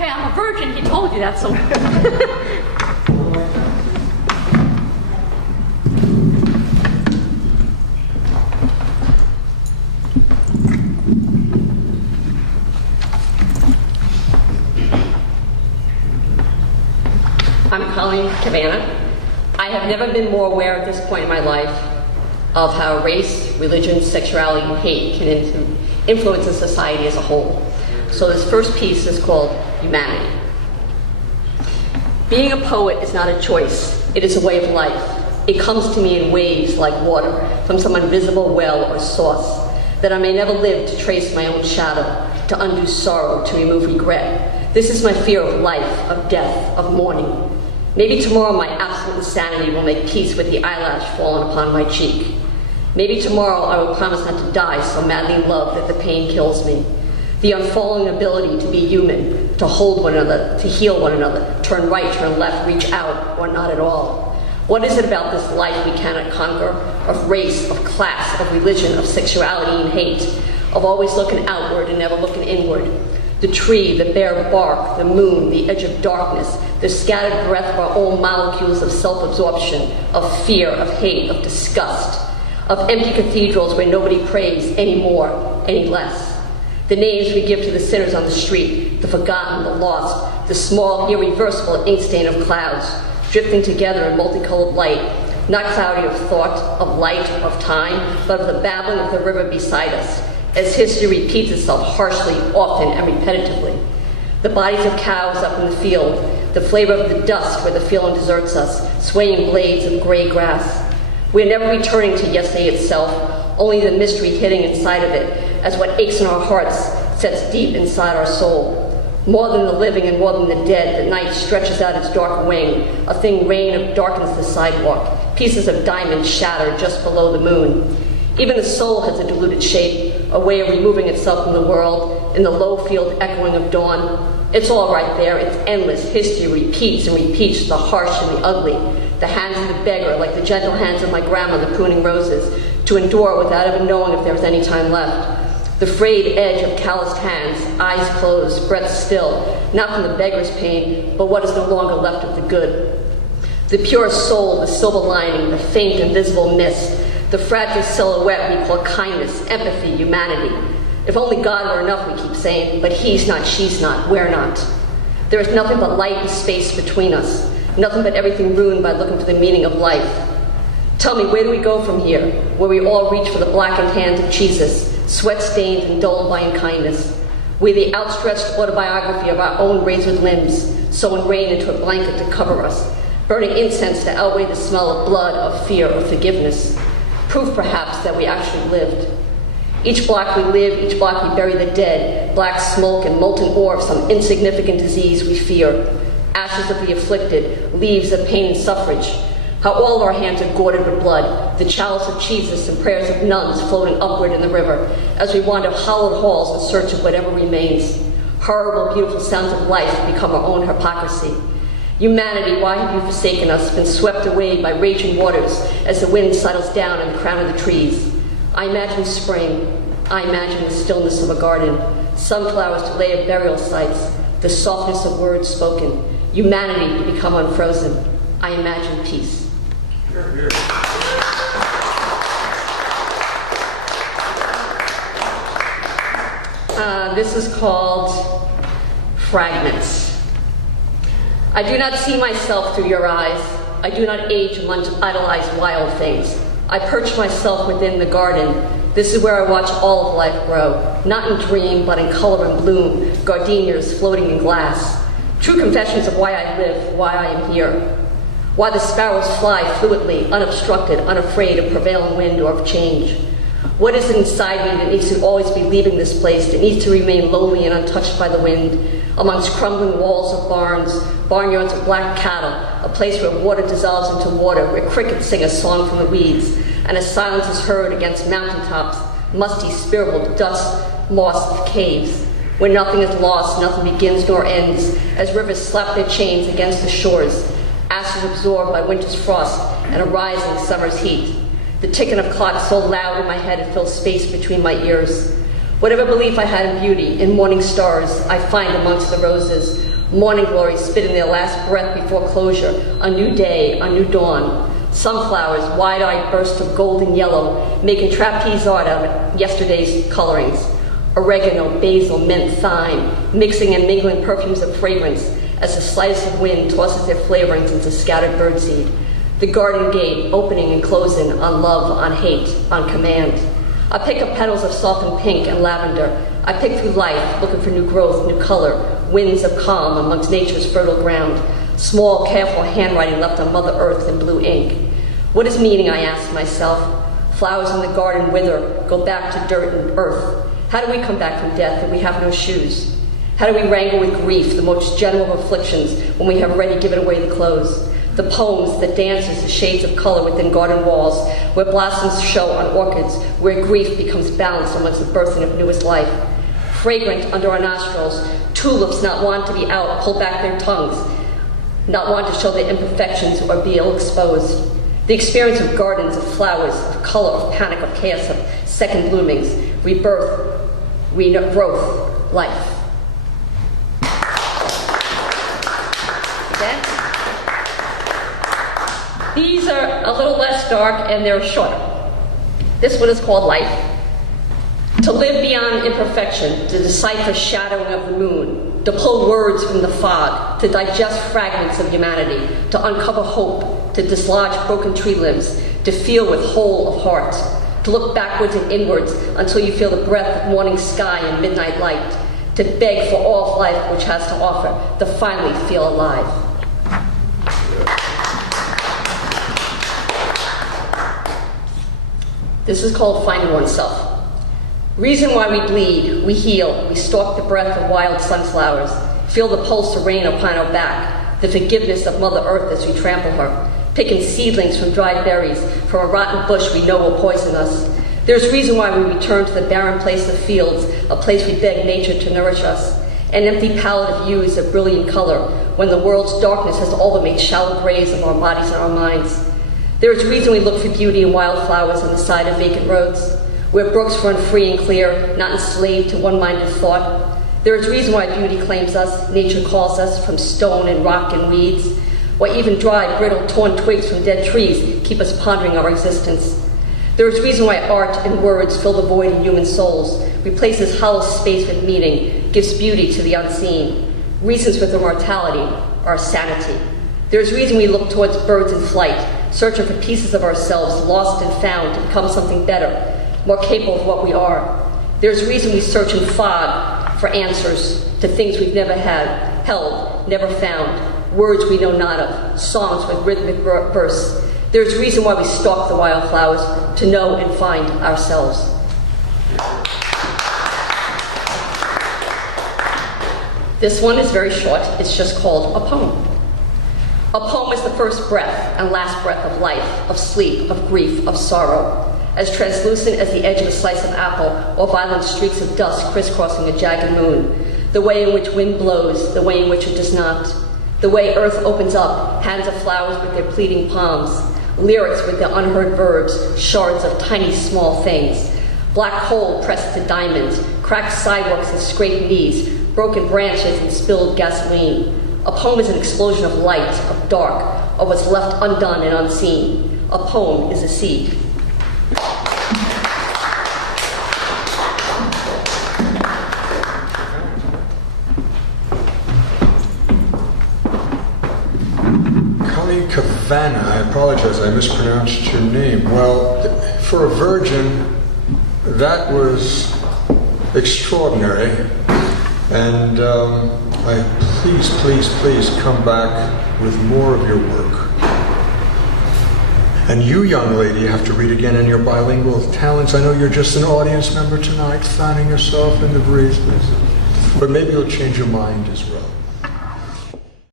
Okay, I'm a virgin. He told you that, so. I'm Colene Kavana. I have never been more aware at this point in my life of how race, religion, sexuality, and hate can influence a society as a whole. So this first piece is called Humanity. Being a poet is not a choice, it is a way of life. It comes to me in waves like water from some invisible well or source, that I may never live to trace my own shadow, to undo sorrow, to remove regret. This is my fear of life, of death, of mourning. Maybe tomorrow my absolute insanity will make peace with the eyelash fallen upon my cheek. Maybe tomorrow I will promise not to die so madly in love that the pain kills me. The unfallen ability to be human, to hold one another, to heal one another, turn right, turn left, reach out, or not at all. What is it about this life we cannot conquer, of race, of class, of religion, of sexuality and hate, of always looking outward and never looking inward? The tree, the bare bark, the moon, the edge of darkness, the scattered breath of our own molecules of self-absorption, of fear, of hate, of disgust, of empty cathedrals where nobody prays any more, any less. The names we give to the sinners on the street, the forgotten, the lost, the small, irreversible ink stain of clouds, drifting together in multicolored light, not cloudy of thought, of light, of time, but of the babbling of the river beside us, as history repeats itself harshly, often, and repetitively. The bodies of cows up in the field, the flavor of the dust where the field deserts us, swaying blades of gray grass. We are never returning to yesterday itself, only the mystery hidden inside of it, as what aches in our hearts sets deep inside our soul. More than the living and more than the dead, the night stretches out its dark wing. A thin rain darkens the sidewalk. Pieces of diamond shatter just below the moon. Even the soul has a diluted shape, a way of removing itself from the world, in the low field echoing of dawn. It's all right there, it's endless. History repeats and repeats, the harsh and the ugly. The hands of the beggar, like the gentle hands of my grandmother pruning roses, to endure without even knowing if there was any time left. The frayed edge of calloused hands, eyes closed, breath still, not from the beggar's pain, but what is no longer left of the good. The pure soul, the silver lining, the faint invisible mist, the fragile silhouette we call kindness, empathy, humanity. If only God were enough, we keep saying, but he's not, she's not, we're not. There is nothing but light and space between us, nothing but everything ruined by looking for the meaning of life. Tell me, where do we go from here, where we all reach for the blackened hands of Jesus, sweat-stained and dulled by unkindness? We're the outstretched autobiography of our own razored limbs, so ingrained into a blanket to cover us, burning incense to outweigh the smell of blood, of fear, of forgiveness. Proof, perhaps, that we actually lived. Each block we live, each block we bury the dead, black smoke and molten ore of some insignificant disease we fear, ashes of the afflicted, leaves of pain and suffrage. How all of our hands are gourded with blood, the chalice of Jesus and prayers of nuns floating upward in the river, as we wander hollowed halls in search of whatever remains. Horrible, beautiful sounds of life become our own hypocrisy. Humanity, why have you forsaken us, been swept away by raging waters as the wind settles down in the crown of the trees? I imagine spring. I imagine the stillness of a garden, sunflowers to lay at burial sites, the softness of words spoken, humanity to become unfrozen. I imagine peace. Here, here. This is called Fragments. I do not see myself through your eyes. I do not age amongst idolized wild things. I perch myself within the garden. This is where I watch all of life grow, not in dream, but in color and bloom, gardenias floating in glass. True confessions of why I live, why I am here. Why the sparrows fly fluidly, unobstructed, unafraid of prevailing wind or of change. What is it inside me that needs to always be leaving this place, that needs to remain lonely and untouched by the wind, amongst crumbling walls of barns, barnyards of black cattle, a place where water dissolves into water, where crickets sing a song from the weeds, and a silence is heard against mountaintops, musty, spiraled, dust, moss of caves, where nothing is lost, nothing begins nor ends, as rivers slap their chains against the shores, ashes absorbed by winter's frost and a rising summer's heat. The ticking of clocks so loud in my head it fills space between my ears. Whatever belief I had in beauty, in morning stars, I find amongst the roses, Morning glories spitting their last breath before closure. A new day, a new dawn. Sunflowers, wide-eyed bursts of golden yellow, making trapeze art out of yesterday's colorings. Oregano, basil, mint, thyme, mixing and mingling perfumes of fragrance as the slightest of wind tosses their flavorings into scattered birdseed. The garden gate, opening and closing on love, on hate, on command. I pick up petals of softened pink and lavender. I pick through life, looking for new growth, new color, winds of calm amongst nature's fertile ground. Small, careful handwriting left on Mother Earth in blue ink. What is meaning, I ask myself? Flowers in the garden wither, go back to dirt and earth. How do we come back from death if we have no shoes? How do we wrangle with grief, the most general of afflictions, when we have already given away the clothes? The poems, the dances, the shades of color within garden walls, where blossoms show on orchids, where grief becomes balanced amongst the birthing of newest life. Fragrant under our nostrils, tulips not want to be out, pull back their tongues, not want to show their imperfections or be ill-exposed. The experience of gardens, of flowers, of color, of panic, of chaos, of second bloomings, rebirth, regrowth, life. Okay? These are a little less dark and they're shorter. This one is called Life. To live beyond imperfection, to decipher shadowing of the moon, to pull words from the fog, to digest fragments of humanity, to uncover hope, to dislodge broken tree limbs, to feel with whole of heart, to look backwards and inwards until you feel the breath of morning sky and midnight light, to beg for all of life which has to offer, to finally feel alive. This is called finding oneself. Reason why we bleed, we heal, we stalk the breath of wild sunflowers, feel the pulse of rain upon our back, the forgiveness of Mother Earth as we trample her, picking seedlings from dried berries, from a rotten bush we know will poison us. There's reason why we return to the barren place of fields, a place we beg nature to nourish us, an empty palette of hues of brilliant color, when the world's darkness has all but made shallow graves of our bodies and our minds. There is reason we look for beauty in wildflowers on the side of vacant roads, where brooks run free and clear, not enslaved to one-minded thought. There is reason why beauty claims us, nature calls us, from stone and rock and weeds, why even dry, brittle, torn twigs from dead trees keep us pondering our existence. There is reason why art and words fill the void in human souls, replaces hollow space with meaning, gives beauty to the unseen. Reasons with immortality, our sanity. There is reason we look towards birds in flight, searching for pieces of ourselves lost and found to become something better, more capable of what we are. There's reason we search in fog for answers to things we've never had, held, never found, words we know not of, songs with rhythmic verse. There's reason why we stalk the wildflowers, to know and find ourselves. This one is very short. It's just called a poem. A poem is the first breath and last breath of life, of sleep, of grief, of sorrow, as translucent as the edge of a slice of apple or violent streaks of dust crisscrossing a jagged moon, the way in which wind blows, the way in which it does not, the way earth opens up, hands of flowers with their pleading palms, lyrics with their unheard verbs, shards of tiny small things, black hole pressed to diamonds, cracked sidewalks and scraped knees, broken branches and spilled gasoline. A poem is an explosion of light, of dark, of what's left undone and unseen. A poem is a seed. Colene Kavana, I apologize, I mispronounced your name. Well, for a virgin, that was extraordinary. And please come back with more of your work. And you, young lady, have to read again in your bilingual talents. I know you're just an audience member tonight, fanning yourself in the breeze, but maybe you'll change your mind as well.